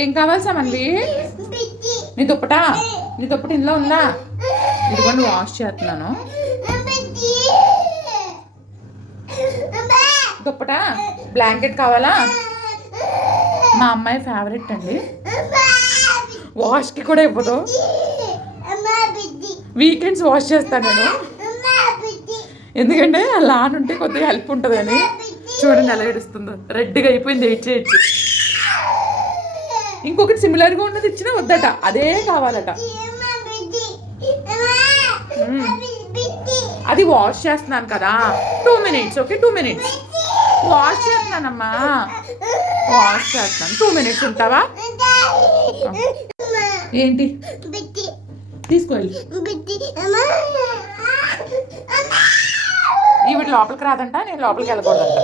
ఏం కావాలి సమన్వి? నీ దుప్పట ఇందులో ఉందా? ఇదిగోండి వాష్ చేస్తున్నాను. దుప్పట బ్లాంకెట్ కావాలా? మా అమ్మాయి ఫేవరెట్ అండి. వాష్కి కూడా ఇవ్వదు. వీకెండ్స్ వాష్ చేస్తాను నేను, ఎందుకంటే అలా ఉంటే కొద్దిగా హెల్ప్ ఉంటుందని. చూడండి ఎలా ఏడుస్తుందో, రెడ్గా అయిపోయింది ఏడ్చి. ఇంకొకటి సిమిలర్గా ఉన్నది ఇచ్చినా వద్దట, అదే కావాలట. అది వాష్ చేస్తున్నాను కదా, 2 minutes. ఓకే 2 minutes వాష్ చేస్తున్నానమ్మా, వాష్ చేస్తున్నాను. 2 minutes ఉంటావా? ఏంటి తీసుకోవాలి? ఈవిడ లోపలికి రాదంట, నేను లోపలికి వెళ్ళకూడదంట.